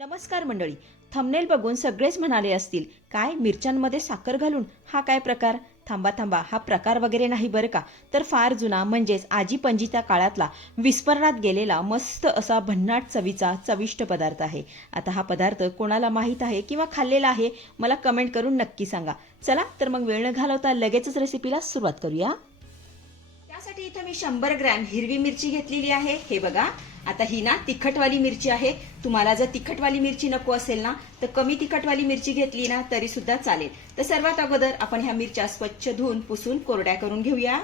नमस्कार मंडळी. थंबनेल बघून सगळेच म्हणाले असतील काय मिरच्यांमध्ये साखर घालून? हा काय प्रकार? थांबा थांबा. हा प्रकार वगैरे नाही बरं का? तर फार जुना म्हणजेच आजी पणजीच्या काळातला विस्मरणात गेलेला मस्त असा भन्नाट चवीचा चविष्ट पदार्थ आहे. आता हा पदार्थ कोणाला माहीत आहे किंवा खाल्लेला आहे मला कमेंट करून नक्की सांगा. चला तर मग वेळ न घालवता लगेचच रेसिपीला सुरुवात करूया. त्यासाठी इथं मी शंभर ग्रॅम हिरवी मिरची घेतलेली आहे. हे बघा आता ही ना तिखटवाली मिरची आहे. तुम्हाला जर तिखटवाली मिरची नको असेल ना तर कमी तिखटवाली मिरची घेतली ना तरी सुद्धा चालेल. तर सर्वात अगोदर आपण ह्या मिरच्या स्वच्छ धुवून पुसून कोरड्या करून घेऊया.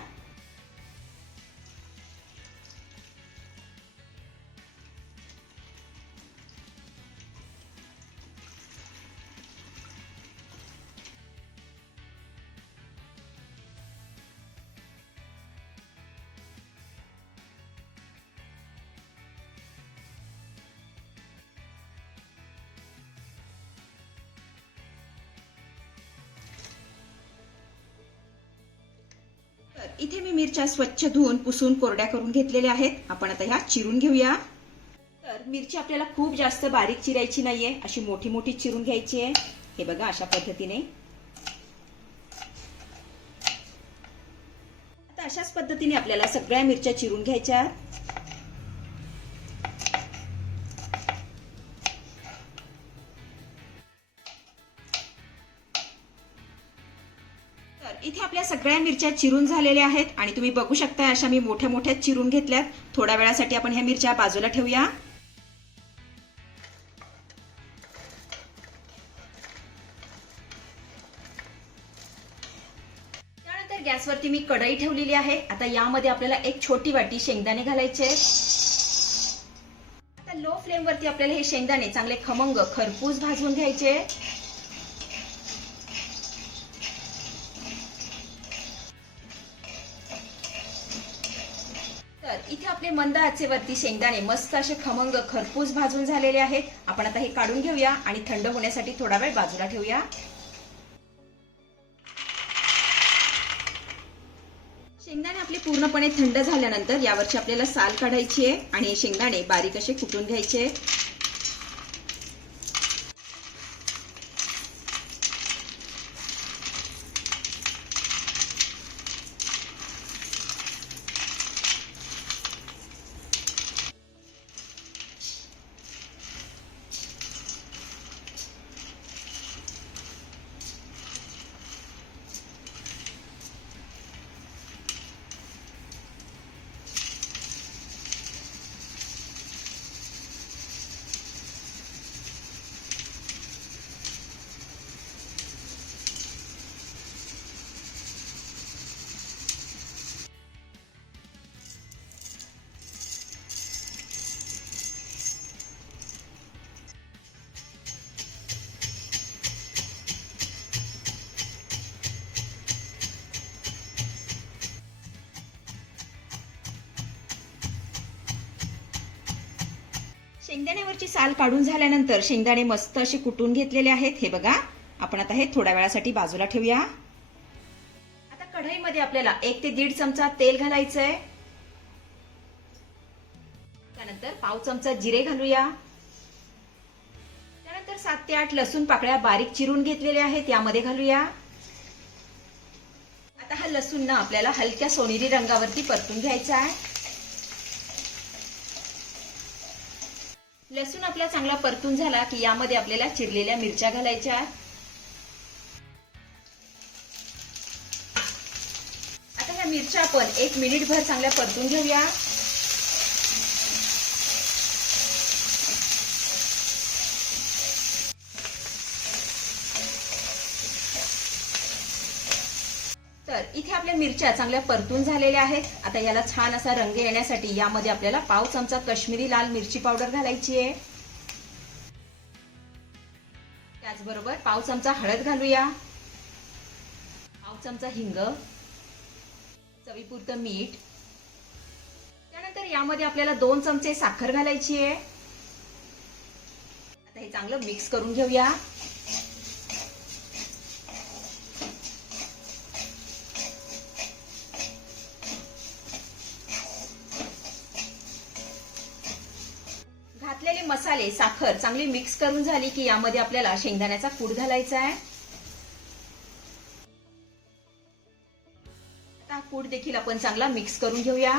इथे मी मिरच्या स्वच्छ धुवून पुसून कोरड्या करून घेतलेल्या आहेत. आपण आता ह्या चिरून घेऊया. तर मिरची आपल्याला खूप जास्त बारीक चिरायची नाहीये. अशी मोठी मोठी चिरून घ्यायची आहे. हे बघा अशा पद्धतीने. आता अशाच पद्धतीने आपल्याला सगळ्या मिरच्या चिरून घ्यायच्या इथे आपल्या सगळ्या मिरच्या चिरून झालेल्या आहेत आणि तुम्ही बघू शकता अशा मी मोठ्या मोठ्या चिरून घेतल्यात. थोड्या वेळासाठी आपण ह्या मिरच्या बाजूला ठेवूया. त्यानंतर गॅसवरती मी कढई ठेवलेली आहे. आता यामध्ये आपल्याला एक छोटी वाटी शेंगदाणे घालायचे आता लो फ्लेमवरती आपल्याला हे शेंगदाणे चांगले खमंग खरपूस भाजून घ्यायचे आपले मंद आचेवरती शेंगदाणे मस्त असे खमंग खरपूस भाजून झालेले आहेत. आपण आता हे काढून घेऊया आणि थंड होण्यासाठी थोडा वेळ बाजूला ठेवूया. शेंगदाणे आपले पूर्णपणे थंड झाल्यानंतर यावरची आपल्याला साल काढायची आहे आणि शेंगदाणे बारीक असे कुटून घ्यायचे. शेंगदाण्यावरची साल काढून झाल्यानंतर शेंगदाणे मस्त असे कुटून घेतलेले आहेत. हे बघा. आपण आता हे थोड्या वेळासाठी बाजूला ठेवूया. आता कढईमध्ये आपल्याला एक ते दीड चमचा तेल घालायचंय. त्यानंतर पाव चमचा जिरे घालूया. त्यानंतर सात ते आठ लसूण पाकळ्या बारीक चिरून घेतलेल्या आहेत. यामध्ये घालूया. आता हा लसूण ना आपल्याला हलक्या सोनेरी रंगावरती परतून घ्यायचा आहे लसूण आपला चांगला परतून झाला की यामध्ये आपल्याला चिरलेल्या मिरच्या घालायच्या. आता ह्या मिरच्या आपण एक मिनिटभर चांगल्या परतून घेऊया. तर इथे आपल्या मिरच्या चांगल्या परतून झालेल्या आहेत. आता याला छान असा रंग येण्यासाठी यामध्ये आपल्याला पाव चमचा कश्मीरी लाल मिरची पावडर घालायची आहे. त्याचबरोबर पाव चमचा हळद घालूया. पाव चमचा हिंग चवीपुरतं मीठ. त्यानंतर यामध्ये आपल्याला दोन चमचे साखर घालायची आहे. आता हे चांगलं मिक्स करून घेऊया. घातलेले साखर चांगली मिक्स करून झाली की यामध्ये आपल्याला शेंगदाण्याचा कूड घालायचा आहे. आता कूड देखील आपण चांगला मिक्स करून घेऊया.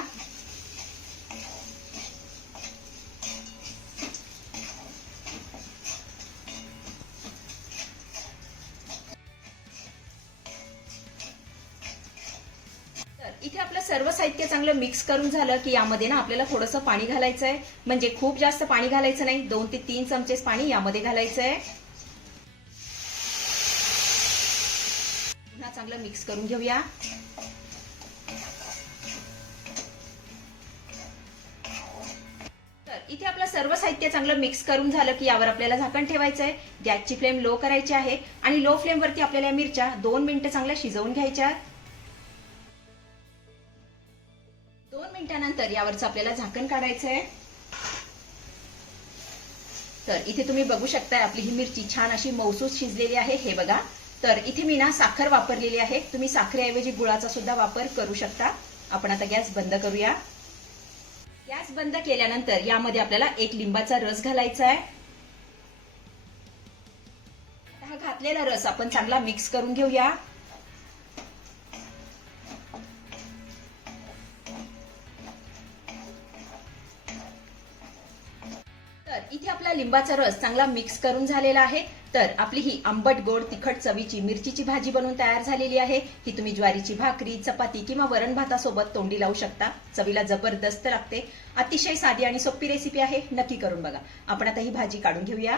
सर्व साहित्य चांगलं मिक्स करून झालं की यामध्ये ना आपल्याला थोडंसं पाणी घालायचं आहे म्हणजे खूप जास्त पाणी घालायचं नाही. दोन ते तीन चमचेच पाणी यामध्ये घालायचं आहे पुन्हा चांगलं मिक्स करून घेऊया. तर इथे आपलं सर्व साहित्य चांगलं मिक्स करून झालं की यावर आपल्याला झाकण ठेवायचं आहे गॅसची फ्लेम लो करायची आहे. आणि लो फ्लेमवरती आपल्याला या मिरच्या दोन मिनिटं चांगल्या शिजवून घ्यायच्या. मिनिटानंतर यावरचं आपल्याला झाकण काढायचं आहे तर इथे तुम्ही बघू शकताय आपली ही मिरची छान अशी मौसूस शिजलेली आहे. हे बघा. तर इथे मी ना साखर वापरलेली आहे. तुम्ही साखरेऐवजी गुळाचा सुद्धा वापर करू शकता. आपण आता गॅस बंद करूया. गॅस बंद केल्यानंतर यामध्ये आपल्याला एक लिंबाचा रस घालायचा आहे हा घातलेला रस आपण चांगला मिक्स करून घेऊया. तर इथे आपला लिंबाचा रस चांगला मिक्स करून झालेला आहे. तर आपली ही आंबट गोड तिखट चवीची मिरचीची भाजी बनवून तयार झालेली आहे. ही तुम्ही ज्वारीची भाकरी चपाती किंवा वरण भातासोबत तोंडी लावू शकता. चवीला जबरदस्त लागते. अतिशय साधी आणि सोपी रेसिपी आहे. नक्की करून बघा. आपण आता ही भाजी काढून घेऊया.